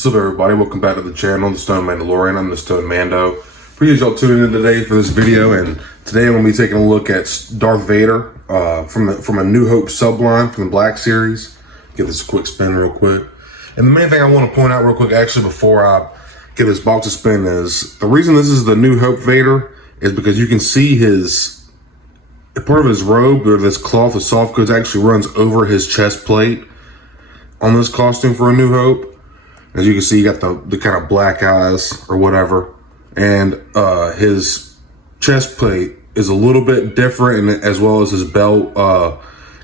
What's up, everybody? Welcome back to the channel, The Stone Mandalorian. I'm the Stone Mando. Appreciate y'all tuning in today for this video, and today I'm going to be taking a look at Darth Vader from a New Hope subline from the Black series. Give this a quick spin real quick. And the main thing I want to point out real quick, actually, before I give this box a spin, is the reason this is the New Hope Vader is because you can see part of his robe, or this cloth of soft goods, actually runs over his chest plate on this costume for A New Hope. As you can see, you got the kind of black eyes or whatever, and his chest plate is a little bit different, and as well as his belt,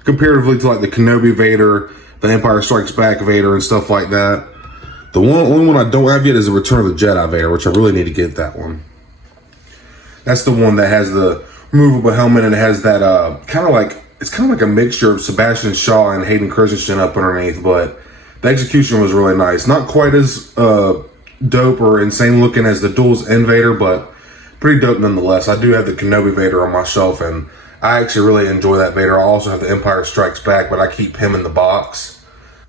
comparatively to like the Kenobi Vader, the Empire Strikes Back Vader, and stuff like that. The only one I don't have yet is the Return of the Jedi Vader, which I really need to get that one. That's the one that has the removable helmet, and it has that kind of like a mixture of Sebastian Shaw and Hayden Christensen up underneath, but the execution was really nice. Not quite as dope or insane looking as the Duels End Vader, but pretty dope nonetheless. I do have the Kenobi Vader on my shelf, and I actually really enjoy that Vader. I also have the Empire Strikes Back, but I keep him in the box.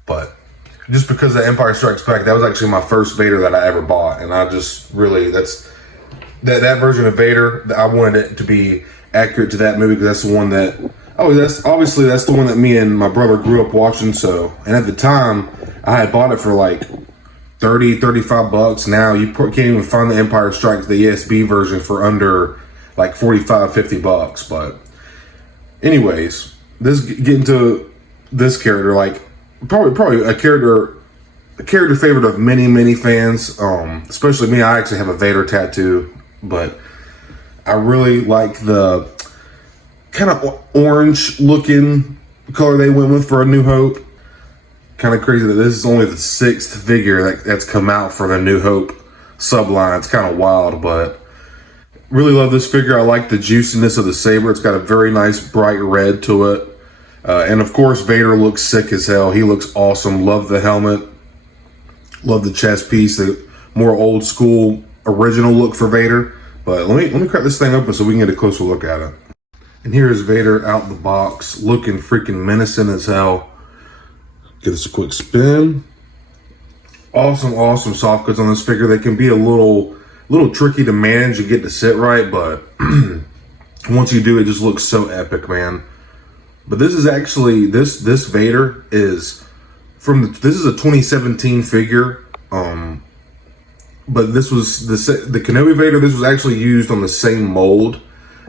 But just because the Empire Strikes Back, that was actually my first Vader that I ever bought, and I just really, that version of Vader, I wanted it to be accurate to that movie, because that's the one that, that's the one that me and my brother grew up watching. So, and at the time, I had bought it for like 30, 35 bucks. Now you can't even find the Empire Strikes, the ESB version, for under like 45, 50 bucks. But anyways, getting to this character, like probably a character favorite of many fans, especially me. I actually have a Vader tattoo, but I really like the kind of orange looking color they went with for A New Hope. Kind of crazy that this is only the 6th figure that's come out for the New Hope subline. It's kind of wild, but really love this figure. I like the juiciness of the saber. It's got a very nice bright red to it. And of course, Vader looks sick as hell. He looks awesome. Love the helmet. Love the chest piece. The more old school original look for Vader. But let me crack this thing open so we can get a closer look at it. And here's Vader out the box, looking freaking menacing as hell. Give this a quick spin. Awesome soft goods on this figure. They can be a little tricky to manage and get to sit right, but once you do, it just looks so epic, man. But this is actually, this Vader is this is a 2017 figure. But this was the Kenobi Vader. This was actually used on the same mold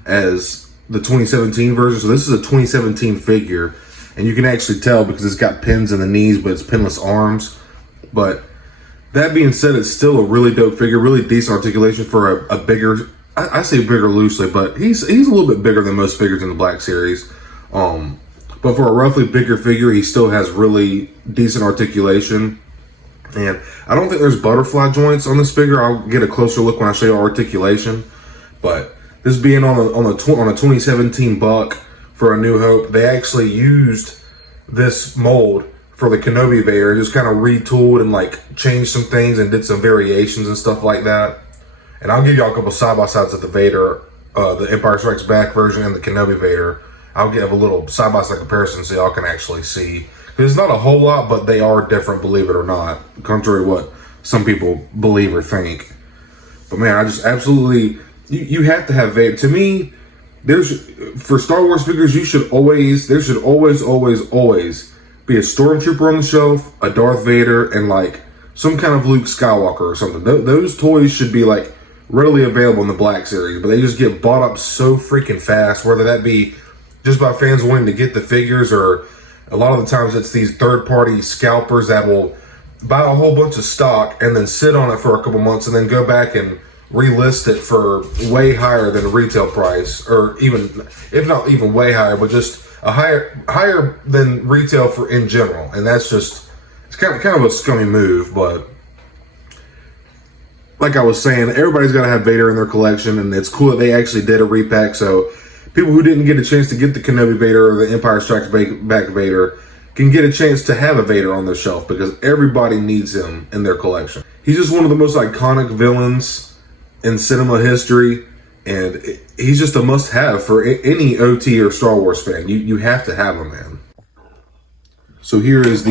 as the 2017 version. So this is a 2017 figure, and you can actually tell because it's got pins in the knees, but it's pinless arms. But that being said, it's still a really dope figure, really decent articulation for a bigger, I say bigger loosely, but he's a little bit bigger than most figures in the Black series. But for a roughly bigger figure, he still has really decent articulation. And I don't think there's butterfly joints on this figure. I'll get a closer look when I show you articulation. But this being on a 2017 buck for A New Hope, they actually used this mold for the Kenobi Vader, just kind of retooled and like changed some things and did some variations and stuff like that. And I'll give y'all a couple side-by-sides of the Vader, the Empire Strikes Back version and the Kenobi Vader. I'll give a little side-by-side comparison so y'all can actually see. There's not a whole lot, but they are different, believe it or not, contrary to what some people believe or think. But man, I just absolutely, you have to have Vader. To me, for Star Wars figures, there should always be a Stormtrooper on the shelf, a Darth Vader, and like some kind of Luke Skywalker or something. Those toys should be like readily available in the Black series, but they just get bought up so freaking fast, whether that be just by fans wanting to get the figures, or a lot of the times it's these third-party scalpers that will buy a whole bunch of stock and then sit on it for a couple months and then go back and relist it for way higher than the retail price, or even, if not even way higher, but just a higher than retail for in general. And that's just, it's kind of a scummy move. But like I was saying, everybody's got to have Vader in their collection, and it's cool that they actually did a repack. So people who didn't get a chance to get the Kenobi Vader or the Empire Strikes Back Vader can get a chance to have a Vader on their shelf, because everybody needs him in their collection. He's just one of the most iconic villains in cinema history, and he's just a must-have for any OT or Star Wars fan. You have to have him, man. So here is the,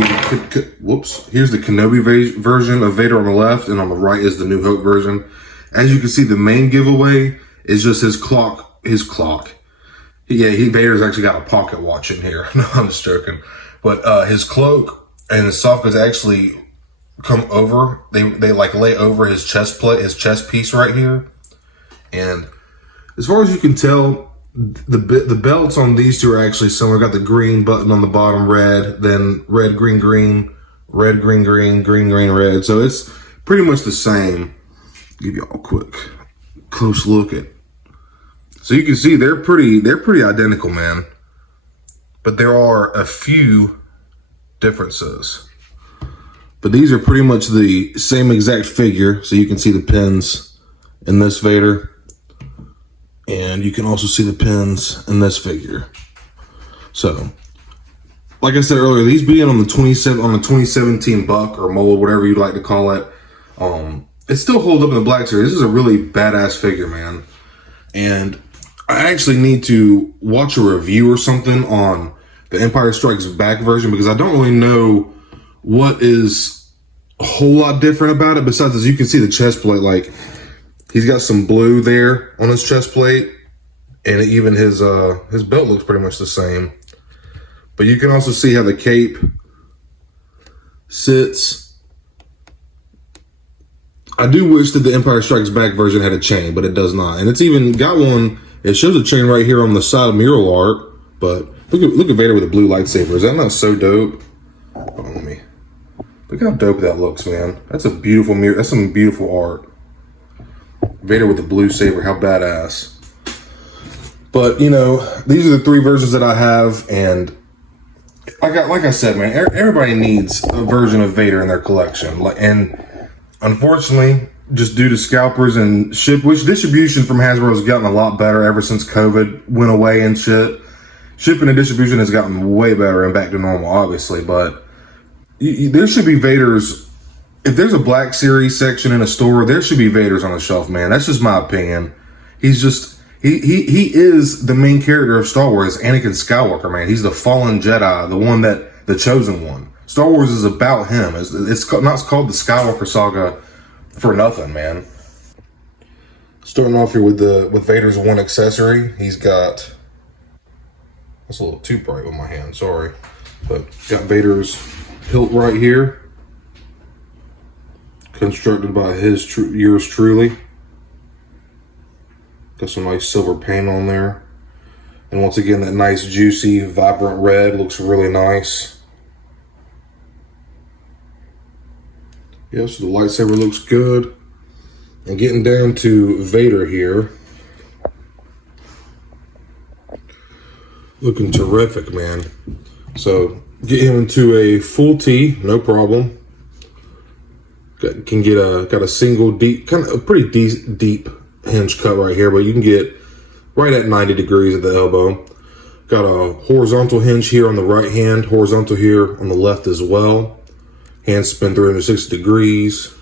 here's the Kenobi version of Vader on the left, and on the right is the New Hope version. As you can see, the main giveaway is just his clock. Yeah, Vader's actually got a pocket watch in here. No, I'm just joking. But his cloak and his soft goods actually come over. They like lay over his chest plate, his chest piece right here. And as far as you can tell, the belts on these two are actually similar. Got the green button on the bottom, red, then red, green, green, red, green, green, green, green, red. So it's pretty much the same. Give you all a quick close look at. So you can see they're pretty identical, man. But there are a few differences. But these are pretty much the same exact figure. So you can see the pins in this Vader. And you can also see the pins in this figure. So, like I said earlier, these being on the 2017 buck or mold, whatever you'd like to call it, it still holds up in the Black Series. This is a really badass figure, man. And I actually need to watch a review or something on the Empire Strikes Back version, because I don't really know what is a whole lot different about it, besides, as you can see, the chest plate, like, he's got some blue there on his chest plate, and even his belt looks pretty much the same. But you can also see how the cape sits. I do wish that the Empire Strikes Back version had a chain, but it does not. And it's even got one, it shows a chain right here on the side of mural art, but look at Vader with a blue lightsaber. Is that not so dope? Hold on, look how dope that looks, man. That's a beautiful mirror. That's some beautiful art. Vader with the blue saber, how badass. But, you know, these are the three versions that I have, and like I said, man, everybody needs a version of Vader in their collection. And unfortunately, just due to scalpers and which distribution from Hasbro has gotten a lot better ever since COVID went away and shit. Shipping and distribution has gotten way better and back to normal, obviously, but there should be Vaders. If there's a Black Series section in a store, there should be Vaders on the shelf, man. That's just my opinion. He's just, he is the main character of Star Wars, Anakin Skywalker, man. He's the fallen Jedi, the chosen one. Star Wars is about him. It's not called the Skywalker Saga for nothing, man. Starting off here with Vader's one accessory. He's got, that's a little too bright with my hand, sorry. But got Vader's hilt right here. Constructed by yours truly. Got some nice silver paint on there. And once again, that nice, juicy, vibrant red looks really nice. Yeah, so the lightsaber looks good. And getting down to Vader here. Looking terrific, man. So, get him into a full T, no problem. Can get got a single deep, kind of a pretty deep hinge cut right here, but you can get right at 90 degrees at the elbow. Got a horizontal hinge here on the right hand, horizontal here on the left as well. Hand spin 360 degrees.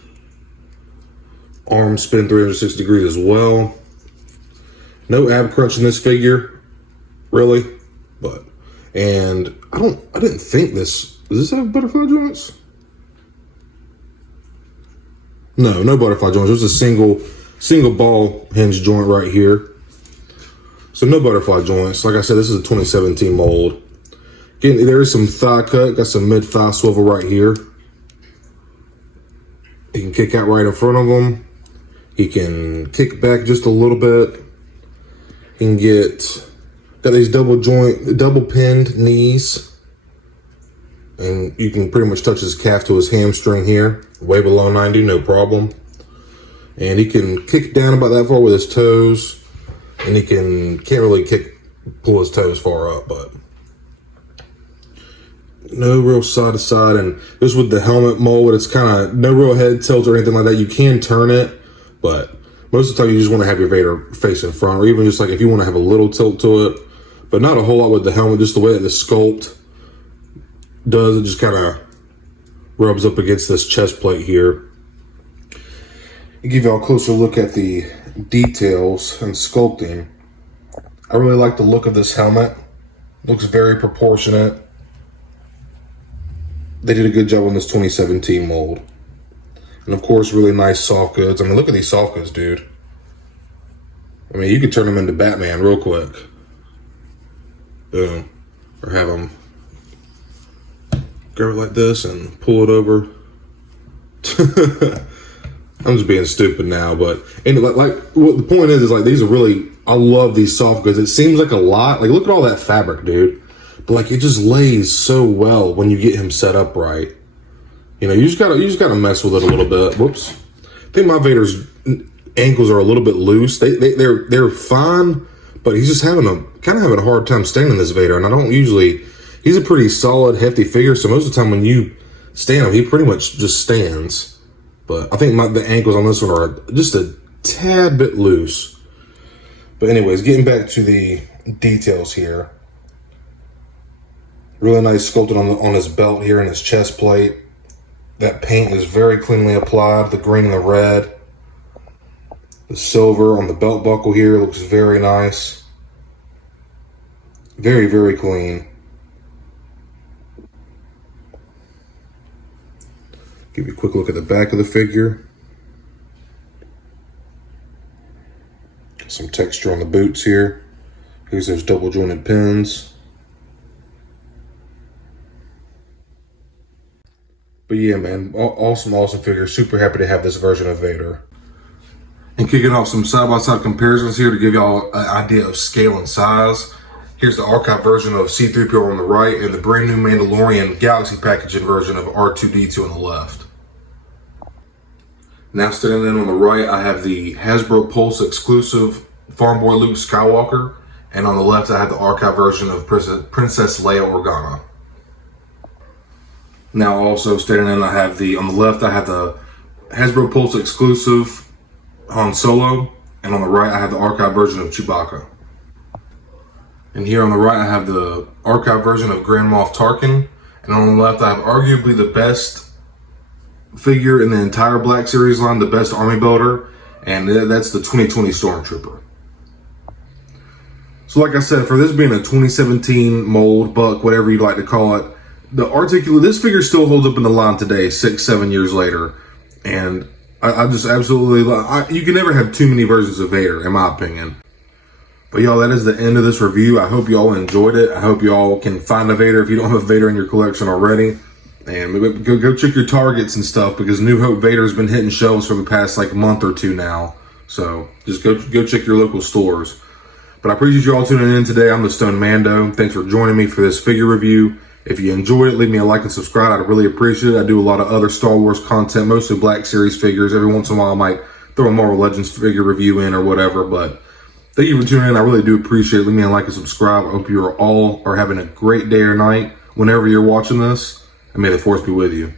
Arm spin 360 degrees as well. No ab crunch in this figure, really, and I didn't think does this have butterfly joints? No butterfly joints. There's a single ball hinge joint right here. So no butterfly joints. Like I said, this is a 2017 mold. Again, there is some thigh cut. Got some mid thigh swivel right here. He can kick out right in front of him. He can kick back just a little bit. He can got these double pinned knees. And you can pretty much touch his calf to his hamstring here, way below 90, no problem. And he can kick down about that far with his toes, and he can't really pull his toes far up, but no real side to side. And just with the helmet mold, it's kind of no real head tilt or anything like that. You can turn it, but most of the time you just want to have your Vader face in front, or even just like if you want to have a little tilt to it, but not a whole lot with the helmet, just the way that the sculpt does. It just kind of rubs up against this chest plate here. To give you a closer look at the details and sculpting, I really like the look of this helmet. Looks very proportionate. they did a good job on this 2017 mold. And of course, really nice soft goods. I mean, look at these soft goods, dude. I mean, you could turn them into Batman real quick. Boom. Or have them grab it like this and pull it over. I'm just being stupid now, but and like what the point is like these are really, I love these soft goods. It seems like a lot. Like look at all that fabric, dude. But like it just lays so well when you get him set up right. You know, you just gotta mess with it a little bit. Whoops. I think my Vader's ankles are a little bit loose. They're fine, but he's just having a hard time standing this Vader. And I don't usually. He's a pretty solid, hefty figure. So most of the time when you stand him, he pretty much just stands. But I think the ankles on this one are just a tad bit loose. But anyways, getting back to the details here. Really nice sculpted on his belt here and his chest plate. That paint is very cleanly applied, the green and the red. The silver on the belt buckle here looks very nice. Very, very clean. Give you a quick look at the back of the figure. Some texture on the boots here. Here's those double jointed pins. But yeah, man, awesome figure. Super happy to have this version of Vader. And kicking off some side-by-side comparisons here to give y'all an idea of scale and size. Here's the archive version of C-3PO on the right and the brand new Mandalorian Galaxy packaging version of R2-D2 on the left. Now standing in on the right, I have the Hasbro Pulse exclusive Farm Boy Luke Skywalker, and on the left I have the archive version of Princess Leia Organa. Now also standing in, on the left I have the Hasbro Pulse exclusive Han Solo, and on the right I have the archive version of Chewbacca. And here on the right I have the archive version of Grand Moff Tarkin, and on the left I have arguably the best figure in the entire Black Series line, the best army builder, and that's the 2020 Stormtrooper. So like I said, for this being a 2017 mold, buck, whatever you'd like to call it, this figure still holds up in the line today, 6-7 years later. And I just absolutely you can never have too many versions of Vader, in my opinion. But y'all, that is the end of this review. I hope y'all enjoyed it. I hope y'all can find a Vader if you don't have a Vader in your collection already. And maybe go check your targets and stuff, because New Hope Vader's been hitting shelves for the past like month or two now. So just go check your local stores. But I appreciate you all tuning in today. I'm the Stone Mando. Thanks for joining me for this figure review. If you enjoyed it, leave me a like and subscribe. I'd really appreciate it. I do a lot of other Star Wars content, mostly Black Series figures. Every once in a while I might throw a Marvel Legends figure review in or whatever. But thank you for tuning in. I really do appreciate it. Leave me a like and subscribe. I hope you all are having a great day or night whenever you're watching this. And may the Force be with you.